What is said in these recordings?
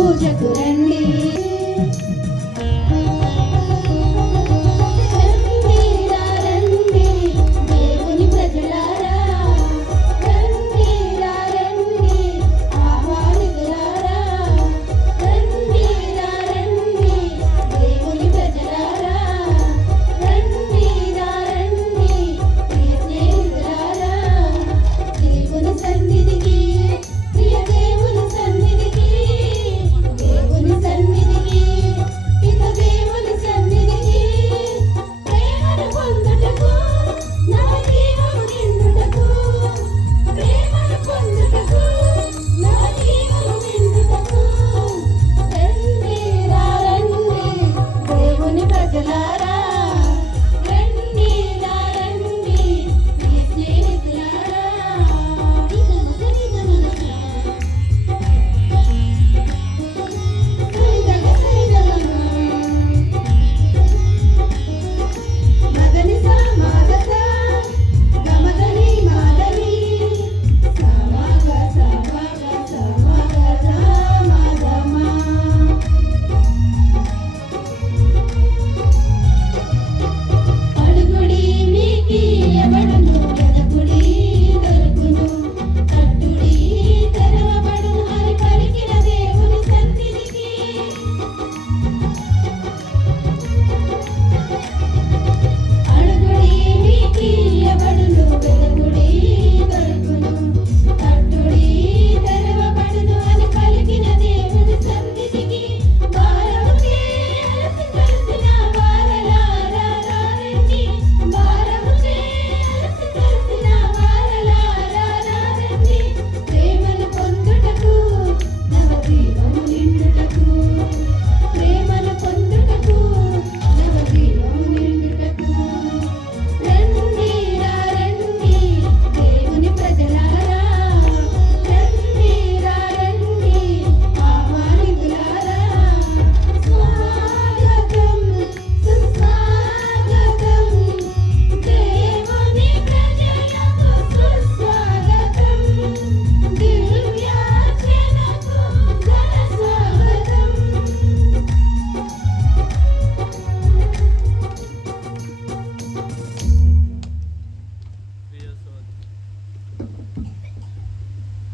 పూజకు రండి.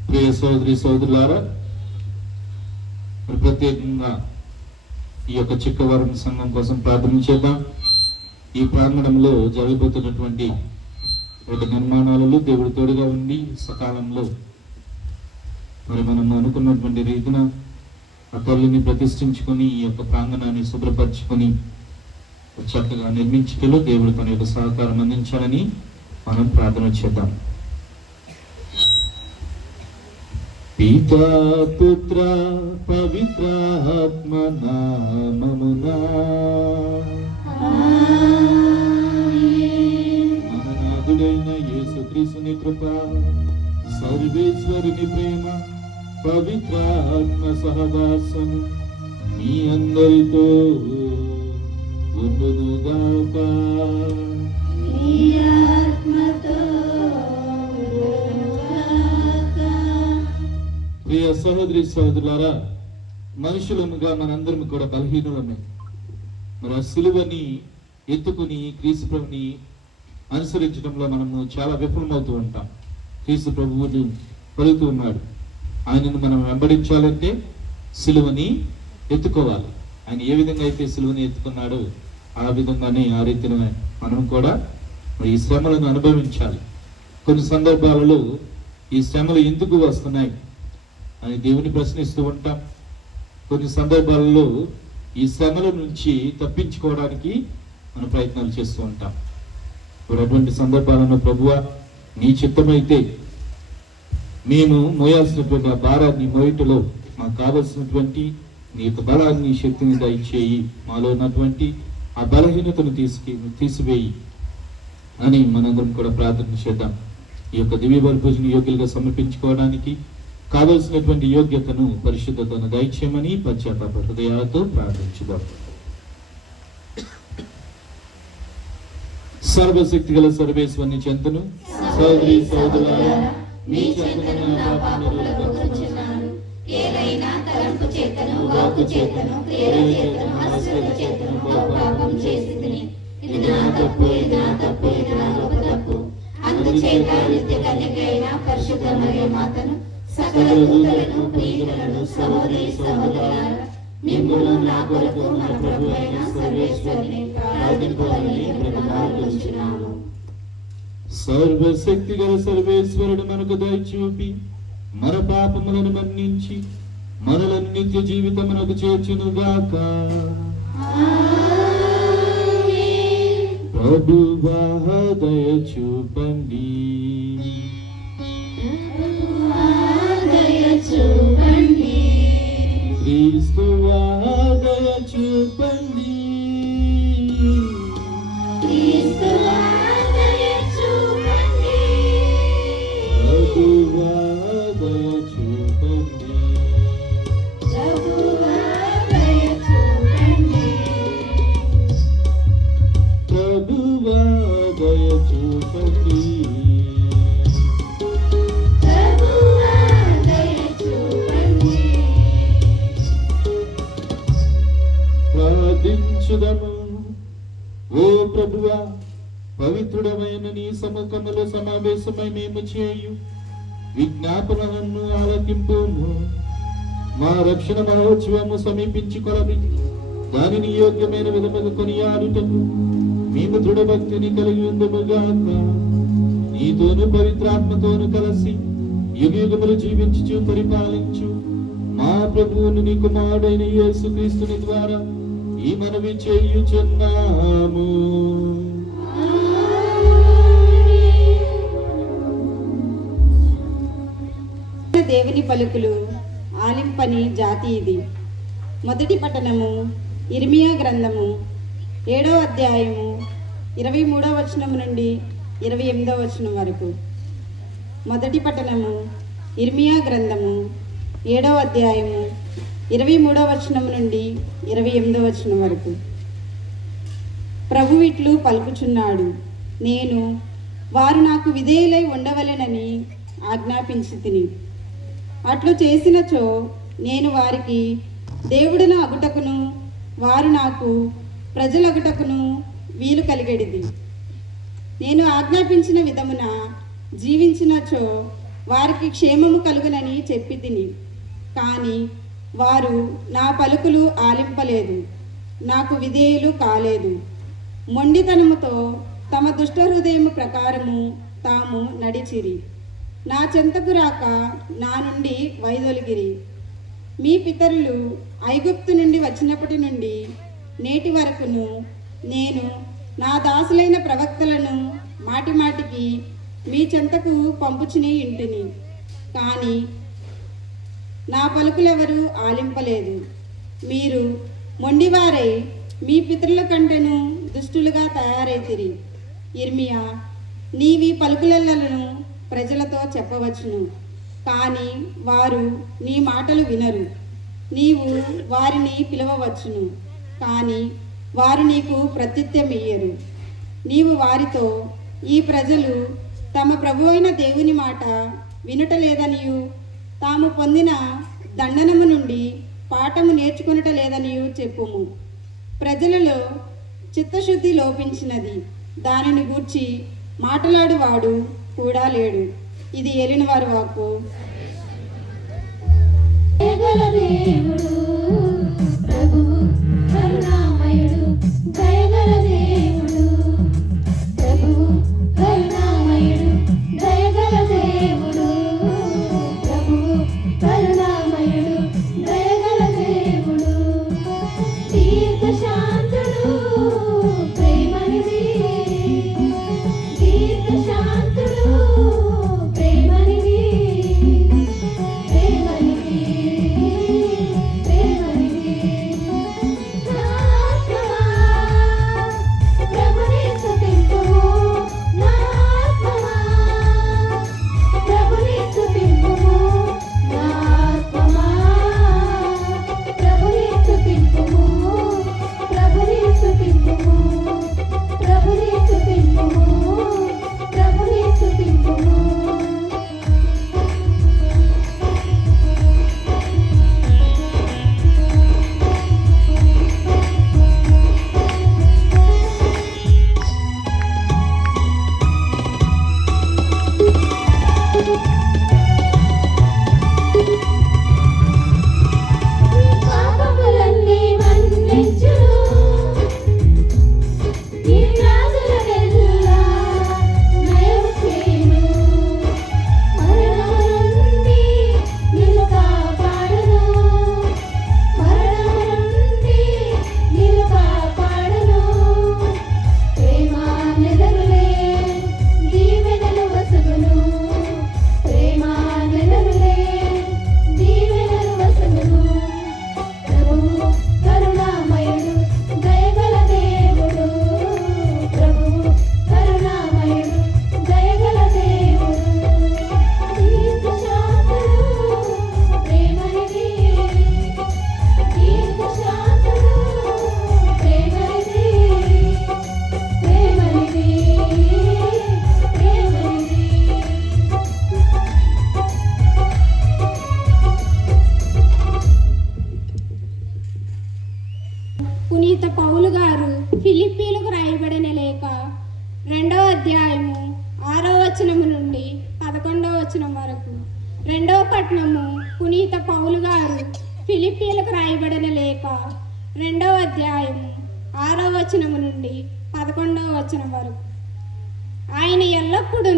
ప్రియ సోదరి సోదరులారా, ప్రత్యేకంగా ఈ యొక్క చిక్కవరం సంఘం కోసం ప్రార్థన చేద్దాం. ఈ ప్రాంగణంలో జరగబోతున్నటువంటి ఒక నిర్మాణాలలో దేవుడి తోడుగా ఉండి సకాలంలో మరి మనం అనుకున్నటువంటి రీతిన ఆ తల్లిని ప్రతిష్ఠించుకొని ఈ యొక్క ప్రాంగణాన్ని శుభ్రపరచుకొని చక్కగా నిర్మించటలో దేవుడు తన యొక్క సహకారం అందించాలని మనం ప్రార్థన చేద్దాం. పితా పుత్ర పవిత్ర ఆత్మ నామమునా మననాథుడైన యేసుక్రీస్తుని కృప, సర్వేశ్వరుని ప్రేమ, పవిత్ర ఆత్మ సహవాసం మీ అందరితో ఉండునుగాక. ప్రియ సహోదరి సహోదరులారా, మనుషులముగా మనందరం కూడా బలహీనులమే. మరి ఆ సిలువని ఎత్తుకుని క్రీస్తు ప్రభుని అనుసరించడంలో మనము చాలా విఫలమవుతూ ఉంటాం. క్రీస్తు ప్రభువుని పలుకుతూ ఉన్నాడు, ఆయనను మనం వెంబడించాలంటే సిలువని ఎత్తుకోవాలి. ఆయన ఏ విధంగా అయితే సిలువని ఎత్తుకున్నాడో ఆ విధంగానే ఆ రీతిన మనం కూడా మరి ఈ శ్రమలను అనుభవించాలి. కొన్ని సందర్భాలలో ఈ శ్రమలు ఎందుకు వస్తున్నాయి అని దేవుని ప్రశ్నిస్తూ ఉంటాం. కొన్ని సందర్భాలలో ఈ శ్రమల నుంచి తప్పించుకోవడానికి మనం ప్రయత్నాలు చేస్తూ ఉంటాం. ఇప్పుడు అటువంటి సందర్భాలను ప్రభువా నీ చిత్తమైతే మేము మోయాల్సినటువంటి ఆ భారాన్ని మోయటలో మాకు కావలసినటువంటి నీ యొక్క బలాన్ని శక్తిని దయచేయి, మాలో ఉన్నటువంటి ఆ బలహీనతను తీసివేయి అని మనందరం కూడా ప్రార్థన చేద్దాం. ఈ యొక్క దివ్య బలి పూజను యోగ్యులుగా సమర్పించుకోవడానికి కావలసినటువంటి యోగ్యతను పరిశుద్ధతను దయచేయమని పశ్చాత్తాప హృదయాలతో ప్రార్థించుదాం. సర్వశక్తి గల సర్వేశ్వరుని చెంతను సోదరి సోదరులారా, మీ చెంతను నా పాపముల పొందుచున్నాను. ఏలైనా తలంపు చేతను వాక్కు చేతను క్రియల చేతను మనస్సుల చేతను పాపం చేసితిని. ఇది నా తప్పు, ఇది నా తప్పు, ఇది నా గొప్ప తప్పు. అందుచేత నిత్య కన్యకైన పరిశుద్ధ మరియ మాతను, సకల దూతలను, ప్రియులను, సహోదరి సహోదరులారా, మిమ్మును నా కొరకు మన ప్రభు అయిన సర్వేశ్వరుని ప్రార్థింపవలని బ్రతిమాలుకొనుచున్నాము. సర్వశక్తి గల సర్వేశ్వరుడు మనకు దయచూపి మన పాపములను మన్నించి మనలను నిత్య జీవితమునకు చేర్చునుగాక. ప్రభువా దయచూపండి. క్రీస్తువా దయచూపండి. ప్రభువా దయచూపండి. ప్రభువా దయచూపండి. ప్రార్థించుదము. ఓ ప్రభువా, పవిత్రుడమైన నీ సముఖములో సమావేశమై మేము చేయు విజ్ఞాపనలను ఆలకింపుము. మా రక్షణ మహోత్సవము సమీపించి కొలది దానిని యోగ్యమైన విధముగా కొనియాడుటకు మేము దృఢభక్తిని కలిగి ఉందుముగాక. నీతోను పవిత్రాత్మతోను కలిసి యుగయుగములు జీవించుచు పరిపాలించు మా ప్రభువును నీ కుమారుడైన యేసుక్రీస్తుని ద్వారా ఈ మనవి చేయుచున్నాము. దేవుని పలుకులు ఆలింపని జాతి ఇది. మొదటి పట్టణము ఇర్మియా గ్రంథము 7వ అధ్యాయము 23వ వచనం నుండి 28వ వచనం వరకు. మొదటి పట్టణము ఇర్మియా గ్రంథము 7వ అధ్యాయము 23వ వచనం నుండి 28వ వచనం వరకు. ప్రభువు ఇట్లు పలుకుచున్నాడు, నేను వారు నాకు విధేయులై ఉండవలెనని ఆజ్ఞాపించి తిని. అట్లు చేసినచో నేను వారికి దేవుడును అగుటకును వారు నాకు ప్రజలగుటకును వీలు కలిగేది. నేను ఆజ్ఞాపించిన విధమున జీవించినచో వారికి క్షేమము కలుగునని చెప్పి తిని. కానీ వారు నా పలుకులు ఆలింపలేదు, నాకు విధేయులు కాలేదు. మొండితనముతో తమ దుష్ట హృదయము ప్రకారము తాము నడిచిరి. నా చెంతకు రాక నా నుండి వైదొలిగిరి. మీ పితరులు ఐగుప్తు నుండి వచ్చినప్పటి నుండి నేటి వరకును నేను నా దాసులైన ప్రవక్తలను మాటిమాటికి మీ చెంతకు పంపుచునే ఇంటిని. కానీ నా పలుకులెవరూ ఆలింపలేదు. మీరు మొండివారై మీ పితరుల కంటెను దుష్టులుగా తయారైతిరి. ఇర్మియా, నీవి పలుకులను ప్రజలతో చెప్పవచ్చును, కానీ వారు నీ మాటలు వినరు. నీవు వారిని పిలవవచ్చును, కానీ వారు నీకు ప్రత్యుత్తరం ఇయ్యరు. నీవు వారితో, ఈ ప్రజలు తమ ప్రభు అయిన దేవుని మాట వినుటలేదనియు తాము పొందిన దండనము నుండి పాఠము నేర్చుకొనుటలేదనియు చెప్పుము. ప్రజలలో చిత్తశుద్ధి లోపించినది, దానిని గూర్చి మాట్లాడువాడు కూడా లేడు. ఇది ఏలిన వారి వాక్కు. దేవుడు ప్రభువు కరుణామయుడు, దయగల దేవుడు ప్రభువు కరుణామయుడు, దయగల దేవుడు ప్రభువు కరుణామయుడు, దయగల దేవుడు దీర్ఘశాంతుడు ప్రేమనిధి, దీర్ఘశాంతుడు ప్రేమనిధి, ప్రేమనిధి, పునీత పౌలు గారు ఫిలిప్పీలకు రాయబడిన లేఖ 2వ అధ్యాయము 6వ వచనము నుండి 11వ వచనం వరకు. 2వ పట్టణము పునీత పౌలు గారు ఫిలిప్పీలకు రాయబడిన లేఖ 2వ అధ్యాయము 6వ వచనము నుండి 11వ వచనం వరకు. ఆయన ఎల్లప్పుడూ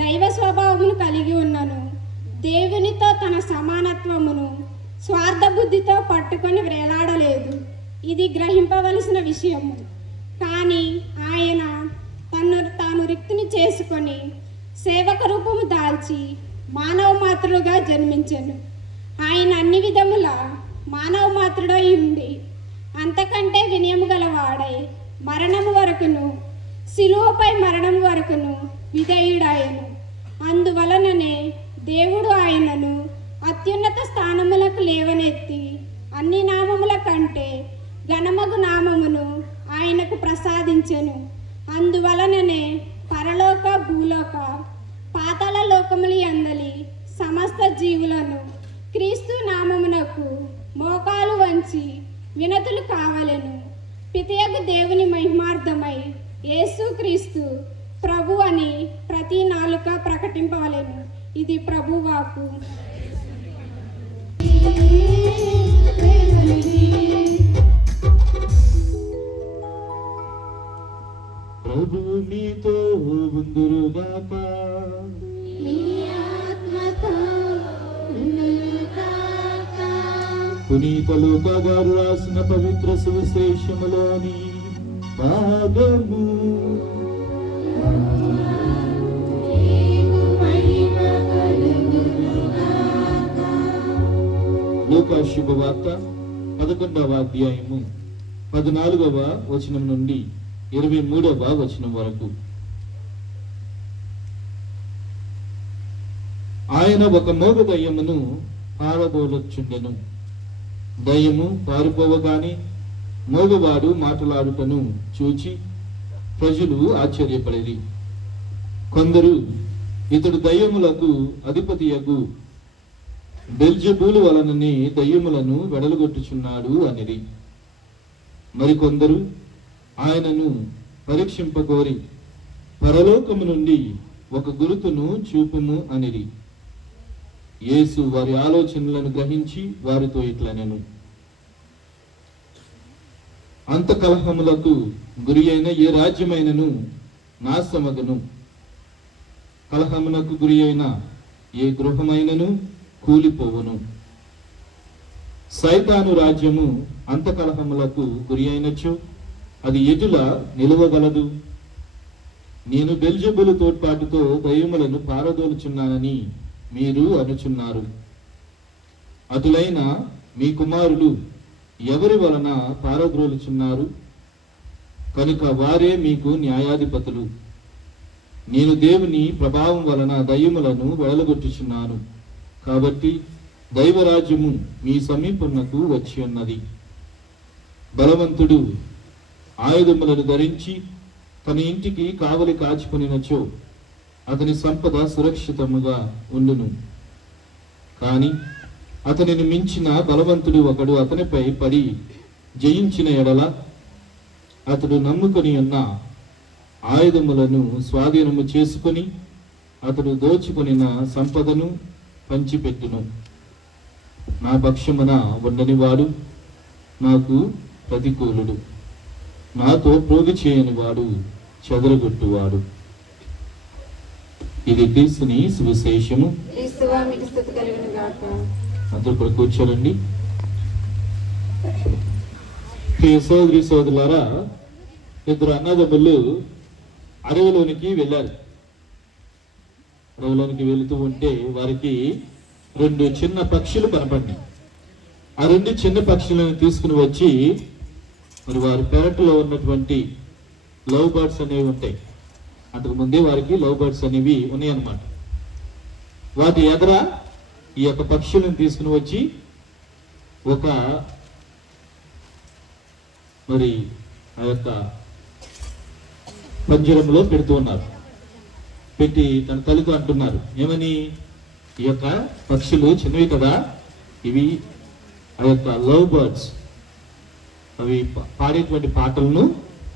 దైవ స్వభావమును కలిగి ఉన్నను, దేవునితో తన సమానత్వమును స్వార్థ బుద్ధితో పట్టుకొని వేలాడలేదు. ఇది గ్రహింపవలసిన విషయము. కానీ ఆయన తాను రిక్తిని చేసుకొని సేవక రూపము దాల్చి మానవ మాతృగా జన్మించెను. ఆయన అన్ని విధముల మానవ మాతృడై ఉండి అంతకంటే వినయము గలవాడై మరణము వరకును, శిలువపై మరణం వరకును విధేయుడాయను. అందువలననే దేవుడు ఆయనను అత్యున్నత స్థానములకు లేవనెత్తి అన్ని నామముల కంటే ఘనమగు నామమును ఆయనకు ప్రసాదించెను. అందువలననే పరలోక, భూలోక, పాతాళ లోకములు అందలి సమస్త జీవులను క్రీస్తు నామమునకు మోకాలు వంచి వినతులు కావలెను. పితయగు దేవుని మహిమార్థమై యేసు క్రీస్తు ప్రభు అని ప్రతి నాలుక ప్రకటింపవలెను. ఇది ప్రభువాకు. ప్రభు మీతో ఉందురుగాక. పునీత లూకా గారు రాసిన పవిత్ర సువిశేషములోని భాగము. లూకా శుభవార్త 11వ అధ్యాయము 14వ వచనం నుండి 23వ వచనం వరకు. ఆయన ఒక మోగ దయ్యమును పారదోలచుండెను. దయ్యము పారిపోవగానే మోగవాడు మాటలాడుటను చూచి ప్రజలు ఆశ్చర్యపడేది. కొందరు ఇతడు దయ్యములకు అధిపతియగు బెల్జెబూలు వలననే దయ్యములను వెడలగొట్టుచున్నాడు అనిది. మరికొందరు ఆయనను పరీక్షింపగోరి పరలోకము నుండి ఒక గురుతును చూపుము అనిది. యేసు వారి ఆలోచనలను గ్రహించి వారితో ఇట్లనెను, అంతకలహములకు గురి అయిన ఏ రాజ్యమైనను నాశమగును, కలహమునకు గురి అయిన ఏ గృహమైనను కూలిపోవును. సైతాను రాజ్యము అంతకలహములకు గురి అయినచో అది ఎటుల నిలువగలదు? నేను బెల్జెబూలు తోడ్పాటుతో దయ్యములను పారదోలుచున్నానని మీరు అనుచున్నారు. అటులైన మీ కుమారులు ఎవరి వలన పారద్రోలుచున్నారు? కనుక వారే మీకు న్యాయాధిపతులు. నేను దేవుని ప్రభావం వలన దయ్యములను వెడలగొట్టుచున్నాను. కాబట్టి దైవరాజ్యము మీ సమీపమునకు వచ్చి ఉన్నది. బలవంతుడు ఆయుధములను ధరించి తన ఇంటికి కావలి కాచుకొనినచో అతని సంపద సురక్షితముగా ఉండును. కాని అతనిని మించిన బలవంతుడు ఒకడు అతనిపై పడి జయించిన ఎడల అతడు నమ్ముకొని ఉన్న ఆయుధములను స్వాధీనము చేసుకొని అతడు దోచుకొనిన సంపదను పంచిపెట్టును. నా పక్షమున ఉండని వాడు నాకు ప్రతికూలుడు, నాతో ప్రోగు చేయని వాడు చెదరగొట్టువాడు. ఇది క్రీస్తుని సువిశేషము. అందరూ కూడా కూర్చోరండి. ప్రియ సోదరి సోదరులారా, ఇద్దరు అన్నదమ్ములు అడవిలోనికి వెళ్ళారు. అడవిలోనికి వెళుతూ ఉంటే వారికి 2 చిన్న పక్షులు కనపడ్డాయి. ఆ 2 చిన్న పక్షులను తీసుకుని వచ్చి మరి వారి పెరట్లో ఉన్నటువంటి లవ్ బర్డ్స్ అనేవి ఉంటాయి. అంతకు ముందే వారికి లవ్ బర్డ్స్ అనేవి ఉన్నాయన్నమాట. వాటి ఎదర ఈ యొక్క పక్షులను తీసుకుని వచ్చి ఒక మరి ఆ యొక్క పంజరంలో పెడుతూ ఉన్నారు. పెట్టి తన తల్లితో అంటున్నారు, ఏమని? ఈ యొక్క పక్షులు చిన్నవి కదా, ఇవి ఆ యొక్క లవ్ బర్డ్స్, అవి పాడేటువంటి పాటలను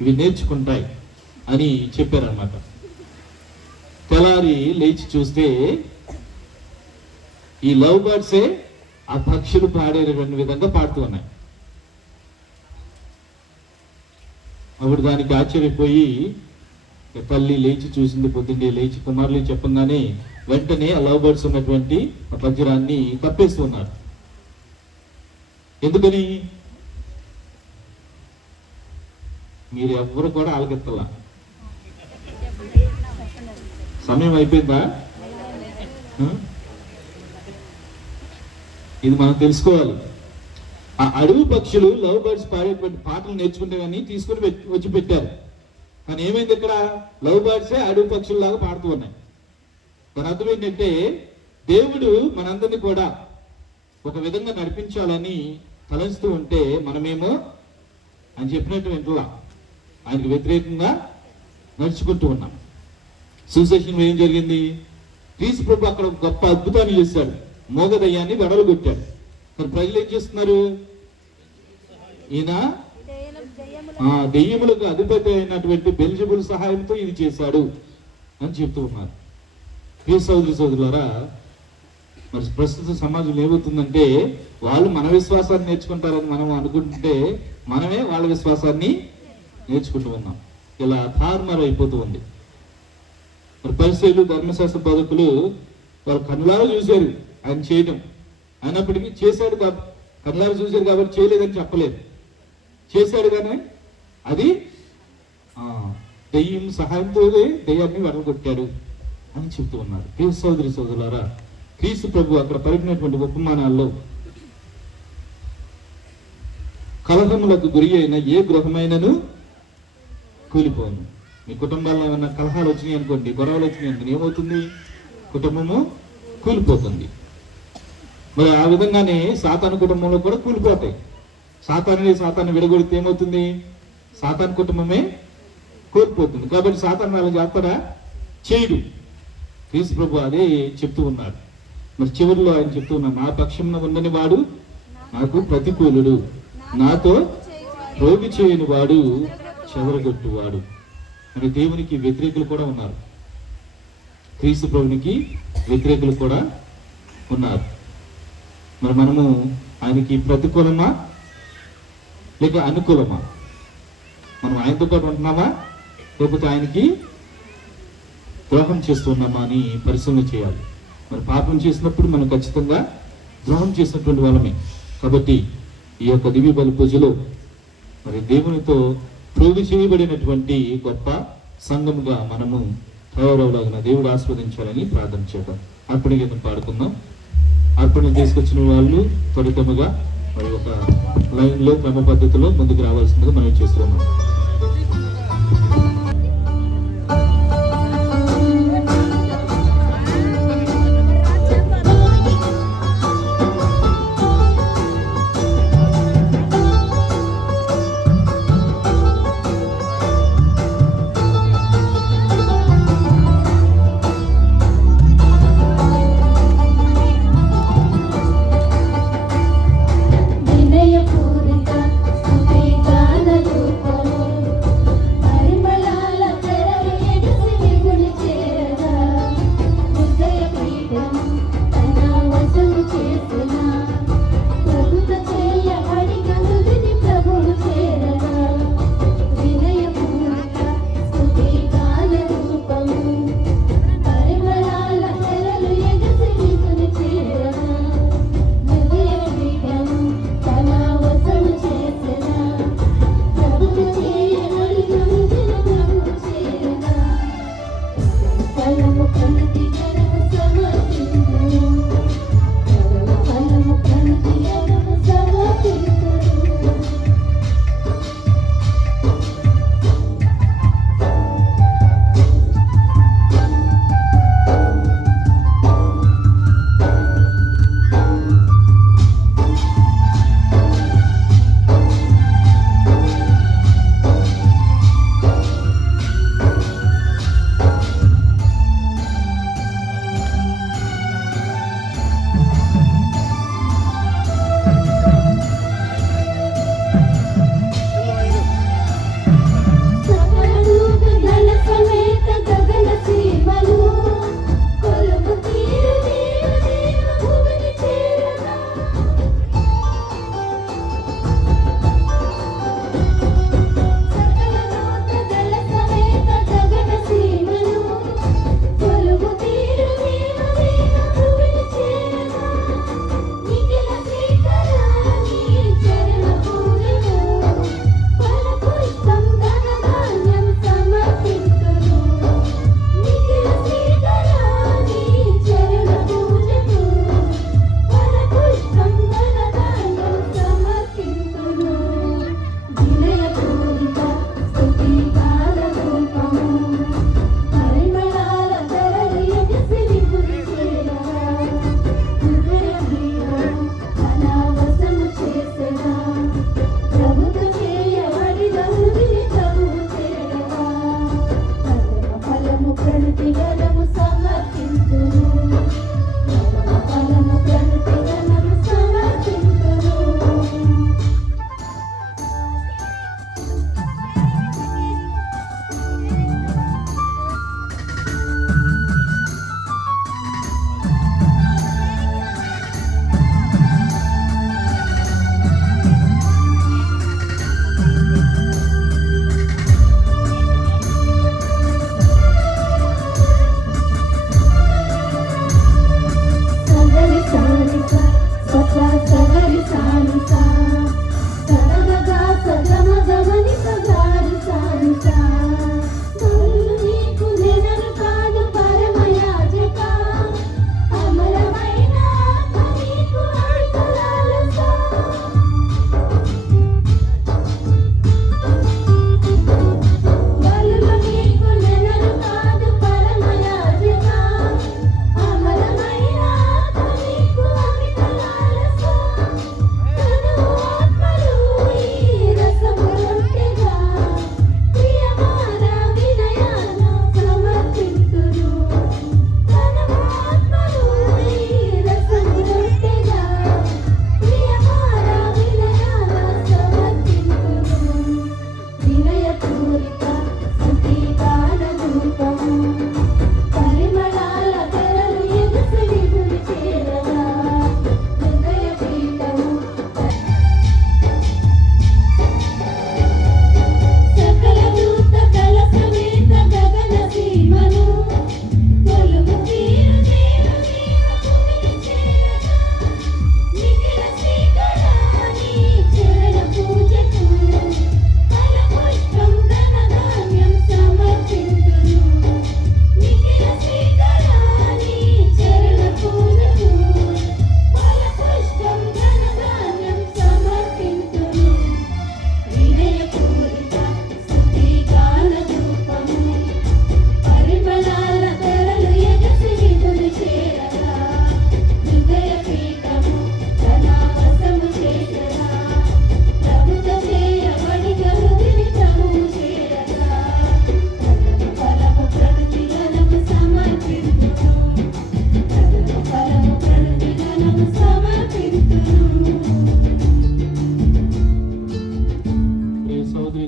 ఇవి నేర్చుకుంటాయి అని చెప్పారన్నమాట. తెల్లారి లేచి చూస్తే ఈ లవ్ బర్డ్సే ఆ పక్షులు పాడేటువంటి విధంగా పాడుతూ ఉన్నాయి. అప్పుడు దానికి ఆశ్చర్యపోయి తల్లి లేచి చూసింది, పొద్దున్నే లేచి కుమారులు చెప్పంగానే వెంటనే ఆ లవ్ బర్డ్స్ ఉన్నటువంటి ఆ పంజరాన్ని కప్పేస్తూ ఉన్నారు. ఎందుకని? మీరు ఎవ్వరు కూడా ఆలకెత్తలా. సమయం అయిపోయిందా? ఇది మనం తెలుసుకోవాలి. ఆ అడవి పక్షులు లవ్ బర్డ్స్ పాడేటువంటి పాటలు నేర్చుకుంటే కానీ తీసుకుని వచ్చి పెట్టారు. కానీ ఏమైంది? ఇక్కడ లవ్ బర్డ్సే అడవి పక్షుల్లాగా పాడుతూ ఉన్నాయి. దాని అర్థం ఏంటంటే దేవుడు మనందరినీ కూడా ఒక విధంగా నడిపించాలని తలంచుతూ ఉంటే మనమేమో అని చెప్పినట్టు వింటలా, ఆయనకు వ్యతిరేకంగా నడుచుకుంటూ ఉన్నాం. సువిశేషంలో ఏం జరిగింది? క్రీస్తు ప్రభు అక్కడ గొప్ప అద్భుతాన్ని చేశాడు. మోగదయ్యాన్ని వెడలు కొట్టాడు. కానీ ప్రజలు ఏం చేస్తున్నారు? ఈయన దెయ్యములకు అధిపతి అయినటువంటి బెల్జబుల్ సహాయంతో ఇది చేశాడు అని చెప్తూ ఉన్నారు. ప్రియ సోదరి సోదరులారా, మరి ప్రస్తుత సమాజంలో ఏమవుతుందంటే వాళ్ళు మన విశ్వాసాన్ని నేర్చుకుంటారని మనం అనుకుంటుంటే మనమే వాళ్ళ విశ్వాసాన్ని నేర్చుకుంటూ ఉన్నాం. ఇలా తారుమారు అయిపోతూ ఉంది. మరి పరిశీలు ధర్మశాస్త్ర బోధకులు వాళ్ళు కన్నులారా చూశారు ఆయన చేయడం, అయినప్పటికీ చేశాడు కన్నులారా చూశారు కాబట్టి చేయలేదని చెప్పలేదు. చేశాడు కానీ అది దెయ్యం సహాయంతో దెయ్యాన్ని వెడగొట్టాడు అని చెప్తూ ఉన్నారు. ప్రియ సోదరి సోదరులారా, క్రీస్తు ప్రభు అక్కడ పలికినటువంటి ఉపమానాల్లో కలహములకు గురి అయిన ఏ గృహమైనను కూలిపోను. మీ కుటుంబాల్లో ఏమన్నా కలహాలు వచ్చినాయి అనుకోండి, గొడవలు వచ్చినాయి అనుకోండి, ఏమవుతుంది? కుటుంబము కూలిపోతుంది. మరి ఆ విధంగానే సాతాను కుటుంబంలో కూడా కూలిపోతాయి. సాతాన్ని విడగొడితే ఏమవుతుంది? సాతాను కుటుంబమే కోల్పోతుంది. కాబట్టి సాతాను అలా చేస్తాడా? చేయడు. క్రీస్తు ప్రభు అదే చెప్తూ ఉన్నాడు. మరి చివరిలో ఆయన చెప్తూ ఉన్నాడు, నా పక్షంన ఉండని వాడు నాకు ప్రతికూలుడు, నాతో రోగి చేయని వాడు చెదరగొట్టువాడు. మరి దేవునికి వ్యతిరేకులు కూడా ఉన్నారు, క్రీస్తు ప్రభునికి వ్యతిరేకులు కూడా ఉన్నారు. మరి మనము ఆయనకి ప్రతికూలమా లేక అనుకూలమా? మనం ఆయనతో పాటు ఉంటున్నామా లేకపోతే ఆయనకి ద్రోహం చేస్తున్నామా అని పరిశీలన చేయాలి. మరి పాపం చేసినప్పుడు మనం ఖచ్చితంగా ద్రోహం చేసినటువంటి వాళ్ళమే. కాబట్టి ఈ యొక్క దివ్య బలి పూజలో మరి దేవునితో ప్రోగు చేయబడినటువంటి గొప్ప సంఘముగా మనము తయారవలాగిన దేవుడు ఆస్వాదించాలని ప్రార్థన చేద్దాం. అర్పణ గీతం పాడుకుందాం. అర్పణ తీసుకొచ్చిన వాళ్ళు త్వరితముగా మరి ఒక లైన్లో క్రమ పద్ధతిలో ముందుకు రావాల్సిందిగా మనం చేస్తున్నాం. వినయపూరిత స్తుతి గాన రూపము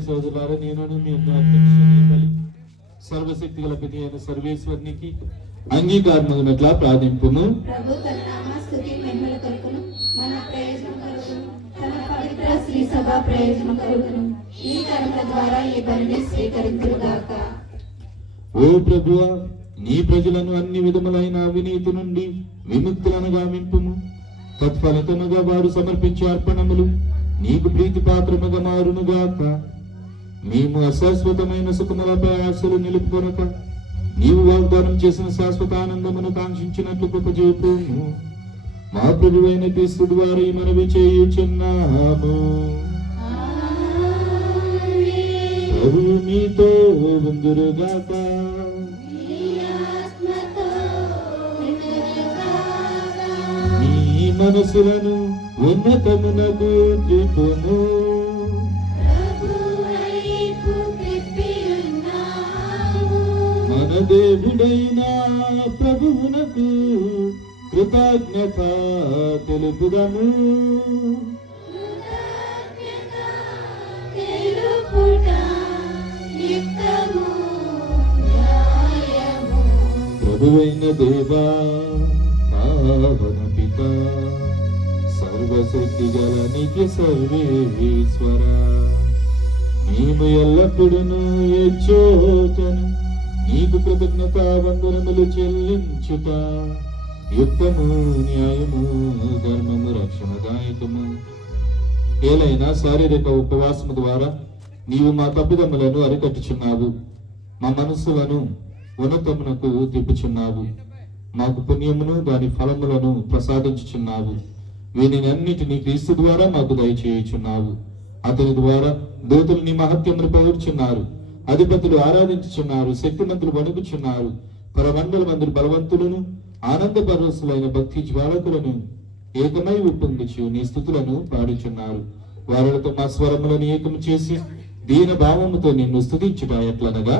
సోదరులారా, నేను మీ అర్పించుకునే బలి సర్వశక్తి గల పితి అయిన సర్వేశ్వరునికి అంగీకారమగినట్లా ప్రార్థింపుము. ప్రభు తన నామస్తుతి మహిమల కొరకును మన ప్రయోజనం కొరకును తన పవిత్ర శ్రీ సభ ప్రయోజనం కొరకును ఈ కర్మల ద్వారా ఈ బలిని స్వీకరించుగాక. ఓ ప్రభువా, నీ ప్రజలను అన్ని విధములైన అవినీతి నుండి విముక్తులను గావింపుము. తత్ఫలితముగా వారు సమర్పించే అర్పణములు నీకు ప్రీతి పాత్రముగా మారునుగాక. మేము అశాశ్వతమైన సుఖములపై ఆశలు నిలుపుకొనక నీవు వాగ్దానం చేసిన శాశ్వత ఆనందమును కాంక్షించినట్లు కృప చూపుము. మా ప్రభువైన క్రీస్తు ద్వారా ఈ మనవి చేయుచున్నాము. ప్రభువు మీతో ఉందురుగాక. మీ మనసులను ఉన్నతమునకు త్రిపుము. మన దేవుడైన ప్రభువునకు కృతజ్ఞత తెలుపుదము. ప్రభువైన దేవా, పావన పిత, సర్వశక్తి గల నిత్య సర్వేశ్వర, మేము ఎల్లప్పుడూ ఎచ్చోటను నీకు కృతజ్ఞత వందనములు చెల్లించుట యుక్తము, న్యాయము, ధర్మము, రక్షణదాయకము. ఏలైనా శారీరక ఉపవాసము ద్వారా నీవు మా తప్పిదములను అరికట్టుచున్నావు, మా మనస్సులను ఉన్నతమునకు తిప్పుచున్నావు, మాకు పుణ్యమును దాని ఫలములను ప్రసాదించుచున్నావు. వీనినన్నిటినీ క్రీస్తు ద్వారా మాకు దయచేయుచున్నావు. అతని ద్వారా దూతలు నీ మహత్యమును పౌర్చున్నారు, అధిపతులు ఆరాధించుచున్నారు, శక్తిమంతులు వణుకుచున్నారు, పరమండల మందులు బలవంతులను ఆనంద పరవశులైన భక్తి జ్వాలకులను ఏకమై ఉప్పొంగుచు నీ స్తుతులను పాడుచున్నారు. వారులతో మా స్వరములను ఏకము చేసి దీన భావముతో నిన్ను స్తుతించుట ఎట్లనగా,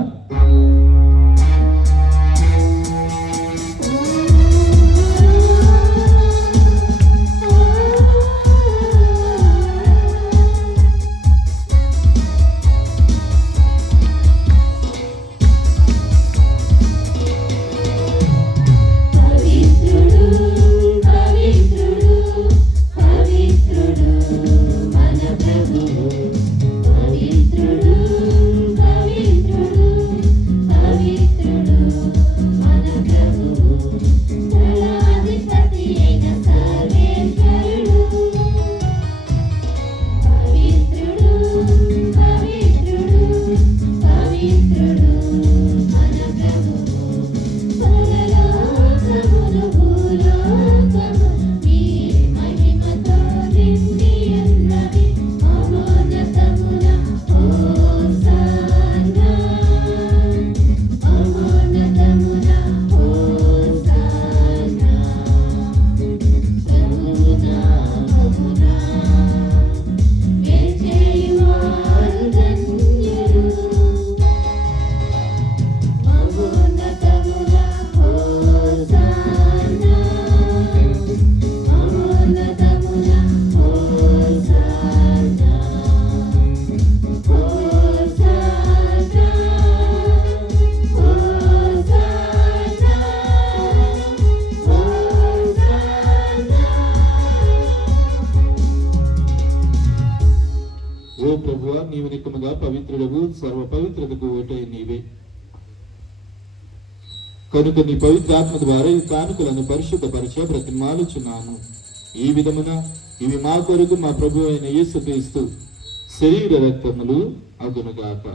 ఓ ప్రభువా, నీవు నిక్కముగా పవిత్రుడవు, సర్వ పవిత్రతకు ఓటై నీవే. కనుక నీ పవిత్రాత్మ ద్వారా ఈ కానుకలను పరిశుద్ధపరచ బ్రతిమాలుచున్నాము. ఈ విధమున ఇవి మా కొరకు మా ప్రభు అయిన యేసుక్రీస్తు శరీర రక్తములు అగునుగాక.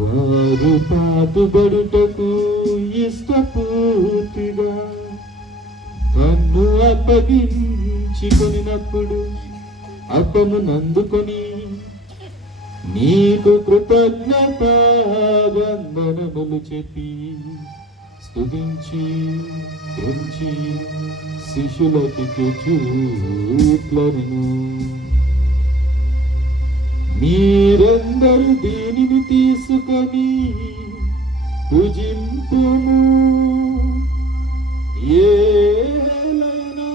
వారు పాటుబడుటకు ఇష్టపూర్తిగా తన్ను అప్పగించుకొనినప్పుడు అప్పము నందుకొని నీకు కృతజ్ఞత వందనములు చెప్పి స్తుతించి త్రుంచి శిష్యులకి చూట్లను, మీరందరూ దీనిని తీసుకొని పూజింపుము. ఏలైనా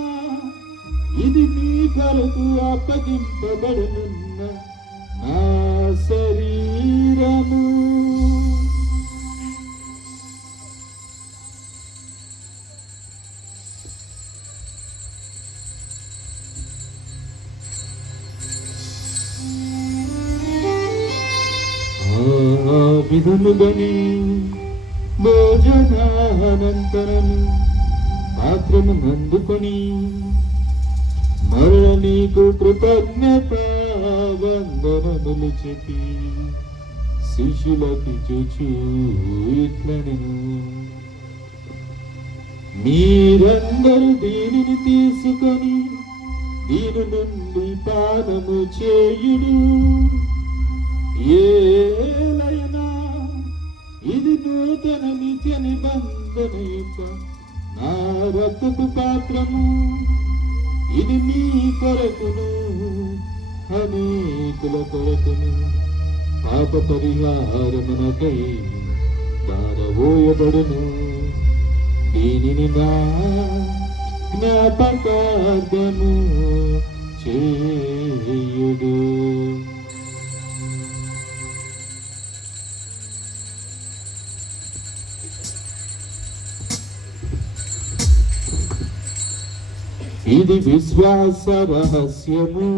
ఇది మీ కొరకు అప్పగింపబడును నా శరీరము. ఆ విధముగని భోజనానంతరం పాత్రను అందుకొని మరల నీకు కృతజ్ఞత వందనములు చెప్పి శిష్యులకు చూచు ఇట్లనెను, మీరందరూ దీనిని తీసుకొని దీని నుండి పానము చేయుడు. ఏలైనా ఇది నూతన నిత్య నిబంధన యొక్క నా రక్తపు పాత్రము, ఇది మీ కొరకును అనేకుల కొరకును పాప పరిహారమునకై దారవోయబడును. దీనిని నా జ్ఞాపకార్థము చేయుడు. ఇది విశ్వాస రహస్యము.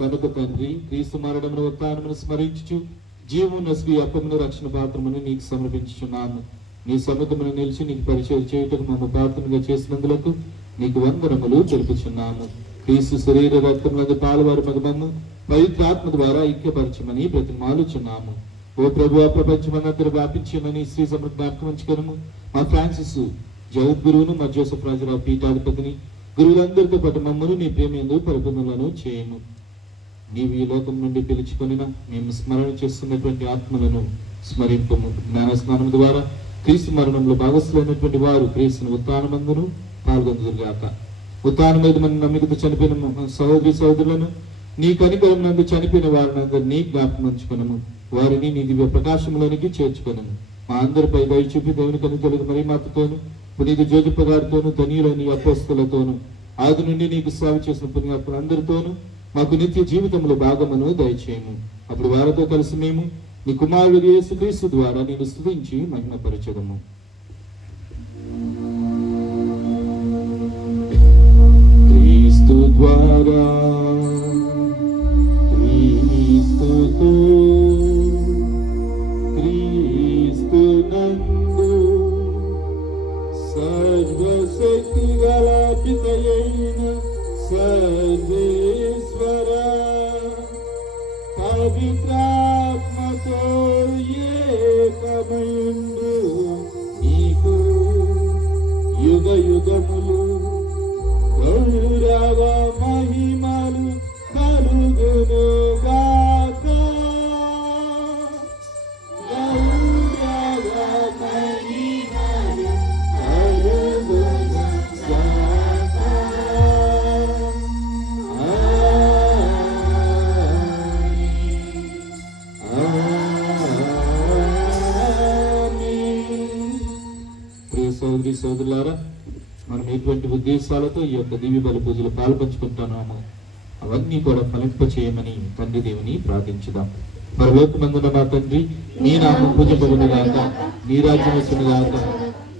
కనుక తండ్రి, క్రీస్తు మరణమును ఉత్థానమును స్మరించుచు జీవము నసిగి అప్పమును రక్షణ పాత్రమును నీకు సమర్పించుచున్నాను. నీ సముఖమును నిలిచి నీకు పరిచయం చేయుటకు మమ్మ పాత్రముగా చేసినందులకు నీకు వందనములు తెలుపుచున్నాము. క్రీస్తు శరీర రక్తములందు పాలువారి మగమము పవిత్రాత్మ ద్వారా ఐక్యపరచమని బ్రతిమాలుచున్నాము. ఓ ప్రభువా, ప్రపంచమంతటా వ్యాపించమని శ్రీ సమృద్ధాత్మ ఉంచుకొనుము. మా ఫ్రాన్సిస్ జగద్గురువును, మా జోసెఫ్ రాజరావు పీఠాధిపతిని, గురువులందరితో పాటు మమ్మను నీ ప్రేమయందు పరిపూర్ణులను చేయము. నీవు ఈ లోకం నుండి పిలుచుకొనిన మేము స్మరణ చేస్తున్నటువంటి ఆత్మలను స్మరింపము. జ్ఞాన స్నానం ద్వారా క్రీస్తు మరణంలో భాగస్థులైనటువంటి వారు క్రీస్తుని ఉత్థానమందును పాల్గొందురుగాక. ఉత్థానమైన మన నమ్మికతో చనిపోయిన సహోదరి సహోదరులను నీ కనికరం నందు చనిపోయిన వారినందరూ నీ జ్ఞాపకం ఉంచుకొనము. వారిని నీ దివ్య ప్రకాశంలోనికి చేర్చుకొనము. మా అందరిపై దయ చూపి దేవుని కనికలకు మరి మాతతోను, పునీత జ్యోతిప్ప గారితోను, ధనియులైన అపోస్తలతోను, ఆది నుండి నీకు సేవ చేసిన పుణ్యాత్ములందరితోనూ మాకు నిత్య జీవితంలో భాగమును దయచేయము. అప్పుడు వారితో కలిసి మేము నీ కుమారుడు యేసుక్రీస్తు ద్వారా నేను స్తుతించి మహిమపరచదము. క్రీస్తు ద్వారా, క్రీస్తుతో, క్రీస్తునందు సర్వశక్తి గల పితయైన సర్వేశ్వర పవిత్రాత్మతో ఏకమయుండు నీకు యుగ యుగములు గౌరవ మహిమలు కలుగును గాక. గౌరవ మహిమలు కలుగును గాక. ప్రియ సోదరి సోదరులారా, మనం ఎటువంటి ఉద్దేశాలతో ఈ యొక్క దివ్య బలి పూజలు పాల్పంచుకుంటున్నామో అవన్నీ కూడా ఫలింప చేయమని తండ్రి దేవుని ప్రార్థించుదాం. పరలోకమందున మా తండ్రి, నీ నామం పూజింపబడును గాక, నీ రాజ్యం వచ్చును గాక,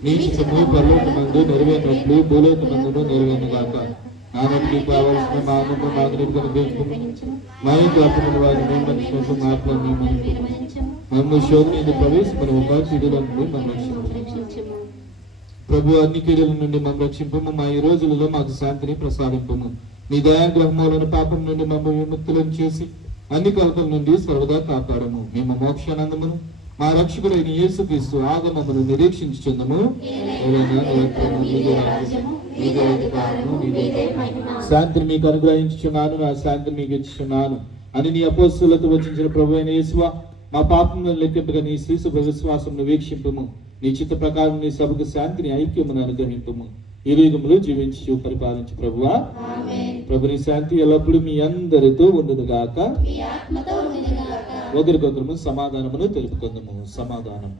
నీ చిత్తము పరలోకమందు నెరవేరినట్లు భూలోకమందును నెరవేరును గాక. నాన్నకి కావాల్సిన మానవ మాదిరిగా అనుగ్రహించము. మా యొక్క అప్పుల వారిని మనుషులకు మాత్రమే మమ్మల్ని శోధన ప్రవేశపడి ఒక చెడుల నుండి మమ్మల్ని రక్షించము. ప్రభు అన్ని కీడుల నుండి మమ్మల్ని రక్షింపము. మా ఈ రోజులలో మాకు శాంతిని ప్రసాదింపము. నీ దయాగ్రహములను పాపం నుండి మమ్మల్ని విముక్తులను చేసి అన్ని కలతల నుండి సర్వదా కాపాడము. మేము మోక్షానందమును మా రక్షకుడైన యేసుక్రీస్తు ఆగమమును నిరీక్షించుచుందము. శాంతిని మీకు అనుగ్రహించుచున్నాను, నా శాంతిని మీకు ఇచ్చుచున్నాను అని నీ అపోస్తులతో వచ్చిన ప్రభు అయిన యేసువా, మా పాపములను లెక్కింపగా నీ శ్రీశుభ విశ్వాసమును వీక్షింపము. నీ చిత్త ప్రకారం నీ సభకు శాంతిని ఐక్యమును అనుగ్రహింపము. ఈ యుగములు జీవించి పరిపాలించు ప్రభువా. ప్రభుని శాంతి ఎల్లప్పుడూ మీ అందరితో ఉండును గాక. ఒకరికొకరు సమాధానమును తెలుపుకుందాము. సమాధానం.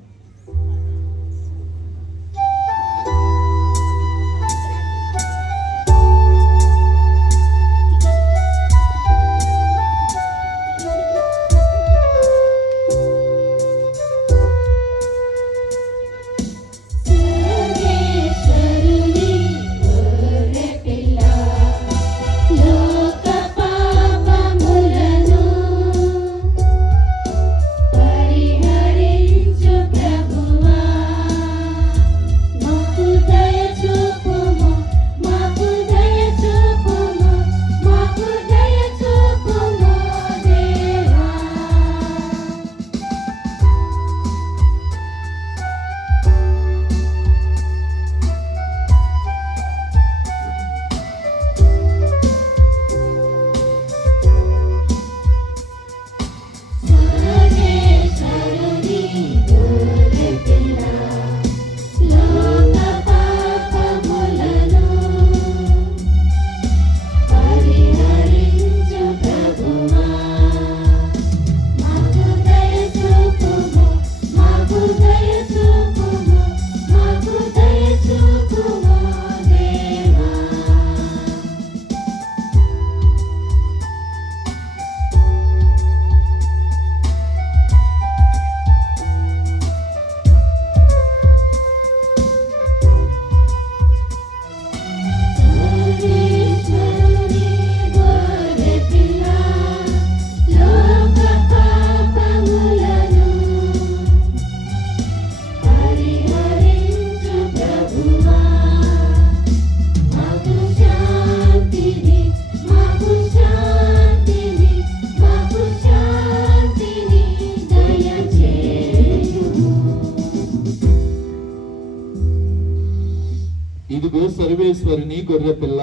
ఇదిగో సర్వేశ్వరుని గొర్రె పిల్ల,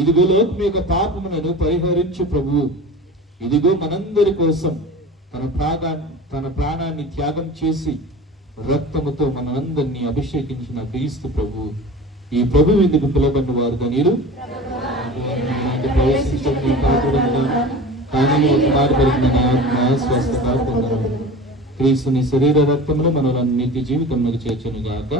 ఇదిగో లోకం యొక్క పాపములను పరిహరించు ప్రభువు, ఇదిగో మనందరి కోసం తన ప్రాణాన్ని త్యాగం చేసి రక్తముతో మనందరినీ అభిషేకించిన క్రీస్తు ప్రభువు. ఈ ప్రభు ఎందుకు పిలవబడిన వారు ధన్యులు. కానీ ఆత్మ స్వస్థత పొందను. క్రీస్తుని శరీర రక్తములు మనల్ని నిత్య జీవితంలోకి చేర్చును గాక.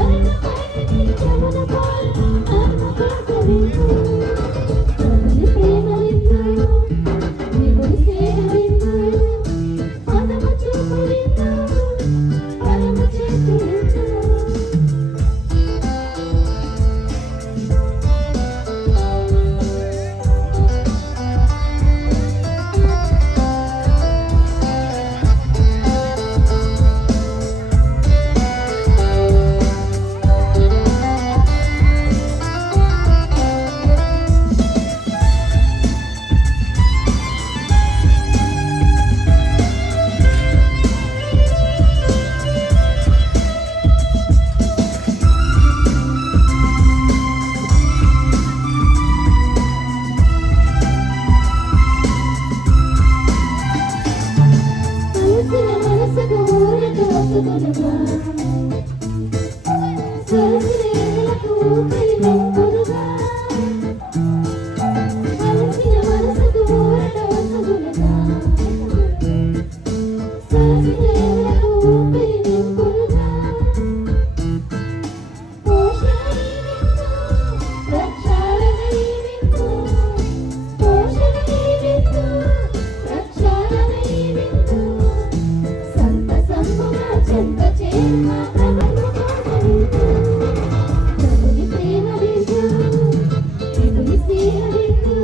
Thank you. స్వరములకు ఊపిరి నింపునుగా అలసిన మనసుకు ఊరట వసగునుగా స్వరములకు ఊపిరి నింపునుగా పోషణ నీవిందు ప్రక్షాళన నీవిందు పోషణ నీవిందు ప్రక్షాళన నీవిందు సంత సంపుగా చెంత చేమ ప్రభుని ప్రేమ విందు ప్రభుని స్నేహ విందు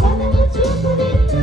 పదము చూపు విందు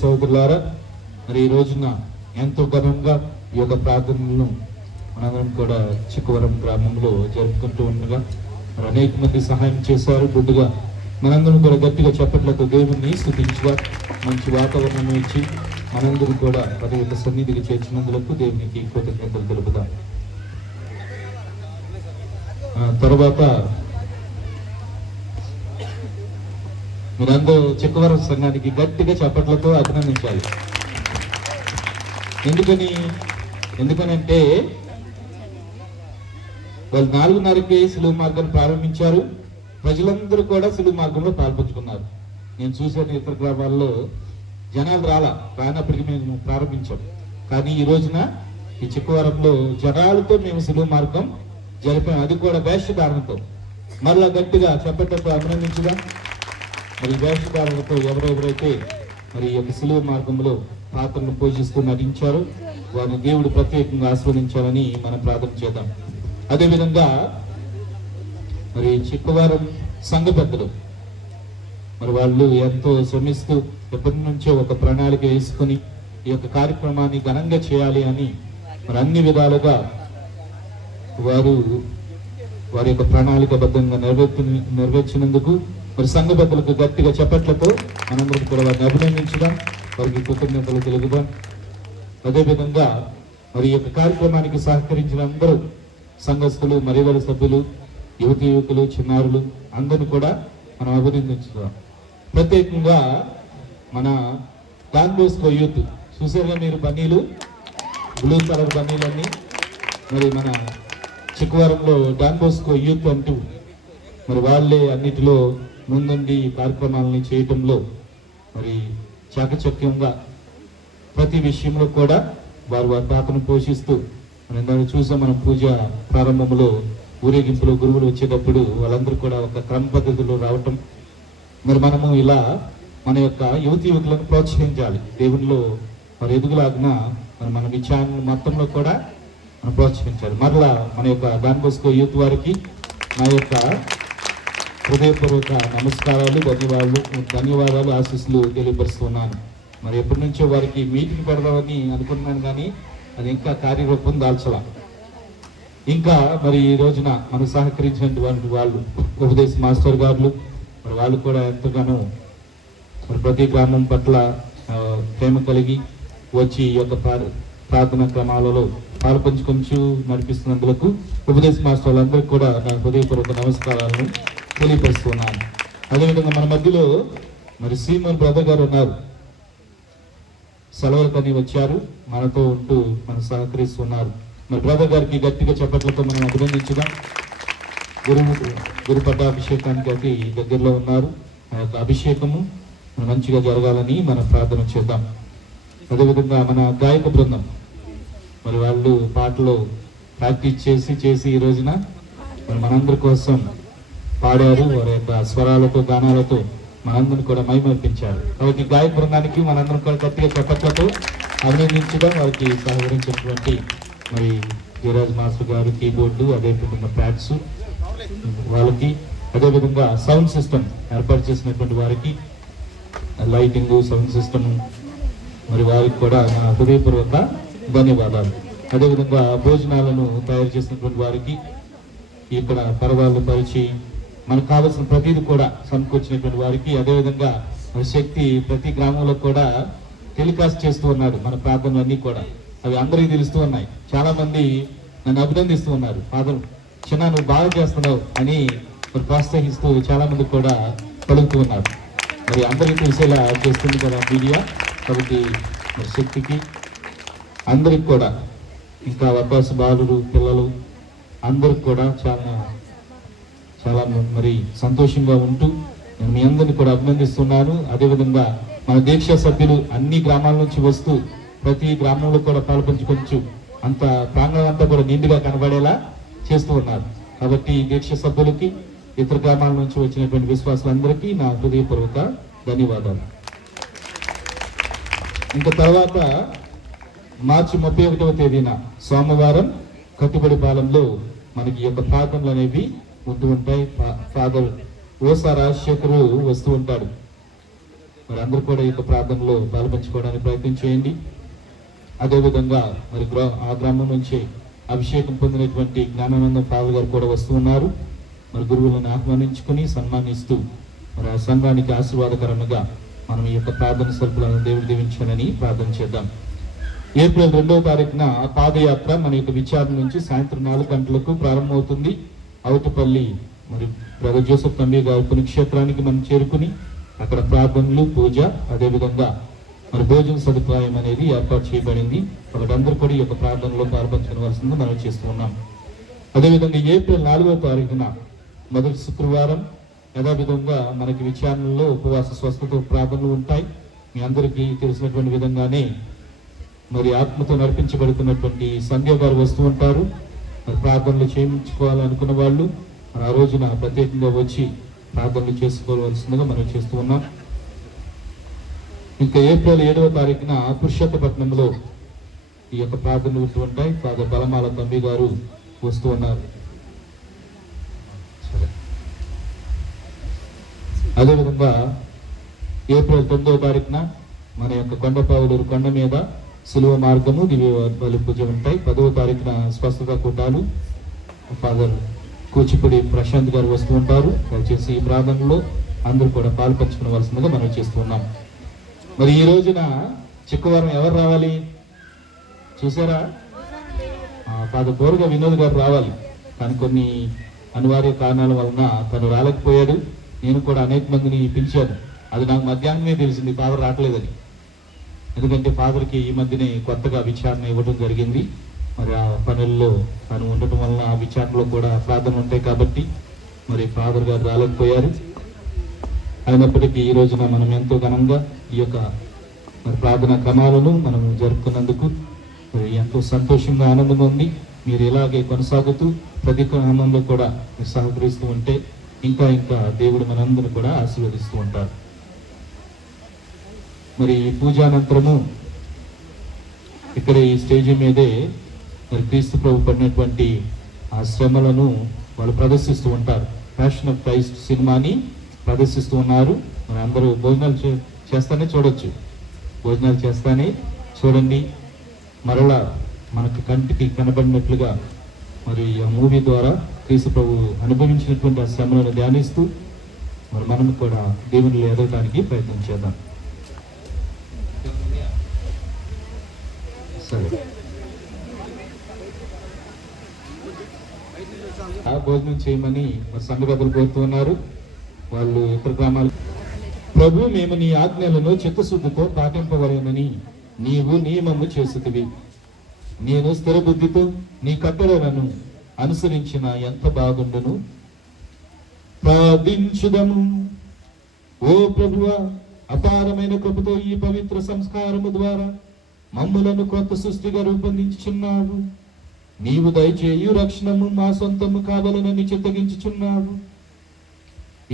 సోదరులారా, మరి ఈ రోజున ఎంతో ఘనంగా ఈ యొక్క ప్రార్థనలను మనందరం కూడా చిక్కవరం గ్రామంలో జరుపుకుంటూ ఉండగా మరి అనేక మంది సహాయం చేశారు. గుడ్డుగా మనందరం కూడా గట్టిగా చప్పట్లతో దేవుణ్ణి స్తుతించుగా మంచి వాతావరణం ఇచ్చి మనందరం కూడా వారి యొక్క సన్నిధికి చేర్చినందులకు దేవునికి కృతజ్ఞతలు తెలుపుదాం. తర్వాత మీరందరూ చిక్కవరం సంఘానికి గట్టిగా చప్పట్లతో అభినందించాలి. ఎందుకనంటే వాళ్ళు 4:30కే సిలువ మార్గాన్ని ప్రారంభించారు. ప్రజలందరూ కూడా సిలువ మార్గంలో పాల్పంచుకున్నారు. నేను చూశాను ఇతర గ్రామాల్లో జనాలు రానప్పటికీ మేము ప్రారంభించాం. కానీ ఈ రోజున ఈ చిక్కవరంలో జనాలతో మేము సిలువ మార్గం జరిపాం, అది కూడా వేషధారణతో. మరలా గట్టిగా చప్పట్లతో అభినందించుగా. మరి వేషధారణతో ఎవరెవరైతే మరి ఈ యొక్క సిలువ మార్గంలో పాత్రను పోషిస్తూ నటించారో వారిని దేవుడు ప్రత్యేకంగా ఆస్వాదించాలని మనం ప్రార్థన చేద్దాం. అదేవిధంగా మరి చిక్కవరం సంఘ పెద్దలు మరి వాళ్ళు ఎంతో శ్రమిస్తూ ఎప్పటి నుంచో ఒక ప్రణాళిక వేసుకుని ఈ యొక్క కార్యక్రమాన్ని ఘనంగా చేయాలి అని మరి అన్ని విధాలుగా వారి యొక్క ప్రణాళికబద్ధంగా నెరవేర్చినందుకు మరి సంఘ పెద్దలకు గట్టిగా చప్పట్లతో మనందరం కూడా వారిని అభినందించడం, వారికి కృతజ్ఞతలు తెలుపుదాం. అదేవిధంగా మరి ఈ యొక్క కార్యక్రమానికి సహకరించిన అందరూ సంఘస్థులు, మర్యాదల సభ్యులు, యువకులు, చిన్నారులు అందరిని కూడా మనం అభినందించుదాం. ప్రత్యేకంగా మన డాన్ బోస్కో యూత్ చూసారుగా మీరు, బన్నీలు, బ్లూ కలర్ బన్నీలన్నీ. మరి మన చిక్కవరంలో డాన్ బోస్కో యూత్ అంటూ మరి వాళ్ళే అన్నిటిలో ముందుండి ఈ కార్యక్రమాలని చేయటంలో మరి చాకచక్యంగా ప్రతి విషయంలో కూడా వారి పాత్రను పోషిస్తూ మనం దాన్ని చూసాం. మనం పూజ ప్రారంభంలో ఊరేగింపులో గురువులు వచ్చేటప్పుడు వాళ్ళందరూ కూడా ఒక క్రమ పద్ధతిలో రావటం. మరి మనము ఇలా మన యొక్క యువకులను ప్రోత్సహించాలి. దేవునిలో మరి ఎదుగులాగిన మరి మన విచారణ మొత్తంలో కూడా మనం ప్రోత్సహించాలి. మరలా మన యొక్క డాన్ బోస్కో యూత్ వారికి నా యొక్క హృదయపూర్వక నమస్కారాలు, ధన్యవాదాలు, ఆశీస్సులు తెలియపరుస్తున్నాను. మరి ఎప్పటి నుంచో వారికి మీటింగ్ పెడదామని అనుకున్నాను, కానీ అది ఇంకా కార్యరూపం దాల్చలా. ఇంకా మరి ఈ రోజున మనకు సహకరించినటువంటి వాళ్ళు ఉపదేశ మాస్టర్ గారు, మరి వాళ్ళు కూడా ఎంతగానో మరి ప్రతి గ్రామం పట్ల ప్రేమ కలిగి వచ్చి ఈ యొక్క ప్రార్థన క్రమాలలో పాల్పంచుకొంచు నడిపిస్తున్నందుకు ఉపదేశ మాస్టర్ వాళ్ళందరికీ కూడా నా హృదయపూర్వక నమస్కారాలను తెలియపరుస్తున్నాను. అదేవిధంగా మన మధ్యలో మరి సీమన్ బ్రదర్ గారు ఉన్నారు. సెలవులకని వచ్చారు, మనతో ఉంటూ మనం సహకరిస్తున్నారు. మరి బ్రదర్ గారికి గట్టిగా చప్పట్లతో మనం అభినందించుదాం. గురు పట్టాభిషేకానికి అతి దగ్గరలో ఉన్నారు. ఆ యొక్క అభిషేకము మంచిగా జరగాలని మనం ప్రార్థన చేద్దాం. అదేవిధంగా మన గాయక బృందం మరి వాళ్ళు పాటలు ప్రాక్టీస్ చేసి ఈ రోజున మరి మనందరి కోసం పాడారు. వారి యొక్క స్వరాలతో, గానాలతో మనందరిని కూడా మైమర్పించారు. కాబట్టి గాయక బృందానికి మనందరం కూడా గట్టిగా చప్పట్లతో అభినందించడం. వారికి సహకరించినటువంటి మరి యువరాజ్ మాస్టర్ గారు కీబోర్డు, అదేవిధంగా ప్యాడ్స్ వాళ్ళకి, అదేవిధంగా సౌండ్ సిస్టమ్ ఏర్పాటు చేసినటువంటి వారికి, లైటింగ్, సౌండ్ సిస్టమ్ మరి వారికి కూడా నా హృదయపూర్వక ధన్యవాదాలు. అదేవిధంగా భోజనాలను తయారు చేసినటువంటి వారికి, ఇక్కడ పరవాళ్ళు పరిచి మనకు కావాల్సిన ప్రతిదీ కూడా సమకూర్చినటువంటి వారికి, అదేవిధంగా శక్తి ప్రతి గ్రామంలో కూడా టెలికాస్ట్ చేస్తూ ఉన్నాడు మన ప్రార్థనలన్నీ కూడా. అవి అందరికీ తెలుస్తూ ఉన్నాయి. చాలా మంది నన్ను అభినందిస్తూ ఉన్నారు, ఫాదర్ చిన్న నువ్వు బాగా చేస్తున్నావు అని మరి ప్రోత్సహిస్తూ చాలా మంది కూడా పలుకుతూ ఉన్నారు. మరి అందరికీ తెలిసేలా చేస్తుంది కదా మీడియా. కాబట్టి మరి శక్తికి అందరికి కూడా, ఇంకా అబ్బాస్ బాలురు పిల్లలు అందరికి కూడా చాలా చాలా మరి సంతోషంగా ఉంటూ నేను మీ అందరిని కూడా అభినందిస్తున్నాను. అదేవిధంగా మన దీక్షా సభ్యులు అన్ని గ్రామాల నుంచి వస్తూ ప్రతి గ్రామంలో కూడా పాల్పంచుకొచ్చు అంత ప్రాంగణం అంతా కూడా నిండుగా కనబడేలా చేస్తూ ఉన్నారు. కాబట్టి దీక్ష సభ్యులకి, ఇతర గ్రామాల నుంచి వచ్చినటువంటి విశ్వాసులందరికీ నా హృదయపూర్వక ధన్యవాదాలు. ఇంకా తర్వాత మార్చి 31వ తేదీన సోమవారం కట్టుబడి పాలెంలో మనకి ఈ యొక్క ప్రార్థనలు అనేవి ఉంటూ ఉంటాయి. ఫాదర్ ఓసా రాజశేఖరు వస్తూ ఉంటాడు. మరి అందరూ కూడా ఈ యొక్క ప్రార్థనలో పాల్పంచుకోవడానికి ప్రయత్నం చేయండి. అదేవిధంగా మరి ఆ గ్రామం నుంచి అభిషేకం పొందినటువంటి జ్ఞానానందం ఫాదర్ గారు కూడా వస్తూ ఉన్నారు. మరి గురువులను ఆహ్వానించుకుని సన్మానిస్తూ మరి ఆ సంఘానికి ఆశీర్వాదకరంగా మనం ఈ యొక్క ప్రార్థన సరుకులను దేవుడు దీవించాలని ప్రార్థన చేద్దాం. ఏప్రిల్ 2వ తారీఖున పాదయాత్ర మన యొక్క విచారణ నుంచి సాయంత్రం 4 గంటలకు ప్రారంభమవుతుంది. అవుతుపల్లి మరి బ్రదర్ జోసెఫ్ తంబి గారి పుణ్యక్షేత్రానికి మనం చేరుకుని అక్కడ ప్రార్థనలు, పూజ, అదేవిధంగా మరి భోజన సదుపాయం అనేది ఏర్పాటు చేయబడింది. కాబట్టి అందరూ కూడా ఈ యొక్క ప్రార్థనలో పాల్పంచుకోవాల్సింది మనం చేస్తూ ఉన్నాం. అదేవిధంగా ఏప్రిల్ 4వ తారీఖున మొదటి శుక్రవారం యథావిధంగా మనకి విచారణలో ఉపవాస స్వస్థత ప్రార్థనలు ఉంటాయి. మీ అందరికీ తెలిసినటువంటి విధంగానే మరి ఆత్మతో నడిపించబడుతున్నటువంటి సంధ్య గారు వస్తూ ఉంటారు. మరి ప్రార్థనలు చేయించుకోవాలనుకున్న వాళ్ళు మరి ఆ రోజున ప్రత్యేకంగా వచ్చి ప్రార్థనలు చేసుకోవాల్సిందిగా మనం చేస్తూ ఉన్నాం. ఇంకా ఏప్రిల్ 7వ తారీఖున పురుషోత్తపట్నంలో ఈ యొక్క ప్రార్థనలు ఉంటూ ఉంటాయి. ఫాదర్ బలమాల తంబి గారు వస్తూ ఉన్నారు. అదేవిధంగా ఏప్రిల్ 9వ తారీఖున మన యొక్క కొండపావులూరు కొండ మీద సిలువ మార్గము దివ్య బలి పూజ ఉంటాయి. 10వ తారీఖున స్వస్థత కూటాలు. ఫాదర్ కూచిపూడి ప్రశాంత్ గారు వస్తూ ఉంటారు. దయచేసి ఈ ప్రార్థనలో అందరూ కూడా పాల్పంచుకోవాల్సిందిగా మనం చేస్తున్నాం. మరి ఈ రోజున చిక్కవరం ఎవరు రావాలి చూసారా? ఫాదర్ బోరుగా వినోద్ గారు రావాలి, కానీ కొన్ని అనివార్య కారణాల వలన తను రాలేకపోయాడు. నేను కూడా అనేక మందిని పిలిచాను. అది నాకు మధ్యాహ్నమే తెలిసింది ఫాదర్ రావట్లేదని. ఎందుకంటే ఫాదర్కి ఈ మధ్యనే కొత్తగా విచారణ ఇవ్వడం జరిగింది. మరి ఆ పనుల్లో తను ఉండటం వలన ఆ విచారణలో కూడా ప్రార్థన ఉంటాయి కాబట్టి మరి ఫాదర్ గారు రాలేకపోయారు. అయినప్పటికీ ఈ రోజున మనం ఎంతో ఘనంగా ఈ యొక్క మరి ప్రార్థనా క్రమాలను మనం జరుపుకున్నందుకు మరి ఎంతో సంతోషంగా ఆనందంగా ఉంది. మీరు ఇలాగే కొనసాగుతూ ప్రతి క్రమంలో కూడా మీరు సహకరిస్తూ ఉంటే ఇంకా ఇంకా దేవుడు మనందరూ కూడా ఆశీర్వదిస్తూ ఉంటారు. మరి ఈ పూజానంతరము ఇక్కడ ఈ స్టేజ్ మీదే మరి క్రీస్తు ప్రభు పడినటువంటి ఆ శ్రమలను వాళ్ళు ప్రదర్శిస్తూ ఉంటారు. ప్యాషన్ ఆఫ్ క్రైస్ట్ సినిమాని ప్రదర్శిస్తూ ఉన్నారు. మరి అందరూ భోజనాలు చేస్తానే చూడొచ్చు. భోజనాలు చేస్తానే చూడండి. మరలా మనకు కంటికి కనబడినట్లుగా మరి ఆ మూవీ ద్వారా క్రీస్తు ప్రభు అనుభవించినటువంటి ఆ శ్రమలను ధ్యానిస్తూ మరి మనం కూడా దేవునిలో ఎదగడానికి ప్రయత్నం చేద్దాం. సరే, ఆ భోజనం చేయమని సంఘ పెద్దలు కోరుతున్నారు. వాళ్ళు ఇతర గ్రామాలు. ప్రభు, మేము నీ ఆజ్ఞలను చిత్తశుద్ధితో పాటింపవలెనని నీవు నియమము చేస్తుతివి. నేను స్థిర బుద్ధితో నీ కట్టడలను అనుసరించిన ఎంత బాగుండును. ప్రార్థించుదము. ఓ ప్రభువా, అపారమైన కృపతో ఈ పవిత్ర సంస్కారము ద్వారా మమ్ములను కొత్త సృష్టిగా రూపొందించుచున్నావు. నీవు దయచేయు రక్షణము మా సొంతము కావాలని చిత్తగించుచున్నావు.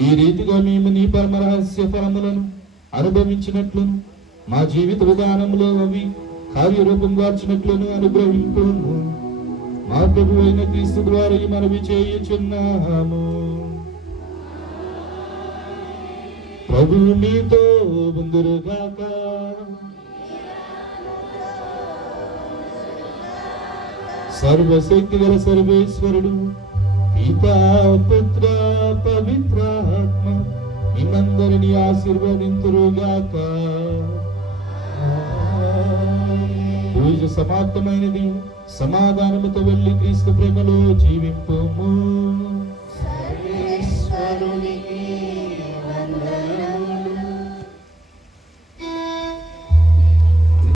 ఈ రీతిగా మేము నీ పరమ రహస్య ఫలములను అనుభవించినట్లును మా జీవిత విధానంలో అవి కార్యరూపం దాల్చినట్లును అనుగ్రహింపుము. మా ప్రభు అయిన క్రీస్తు ద్వారా మనవి చేయుచున్నాము. ప్రభు మీతో ఉందురుగాక. సర్వశక్తి గల సర్వేశ్వరుడు పితా పుత్ర పవిత్రాత్మ మిమ్మందరినీ ఆశీర్వదింతురుగాక. పూజ సమాప్తమైనది. సమాధానముతో వెళ్ళి క్రీస్తు ప్రేమలో జీవింపుము.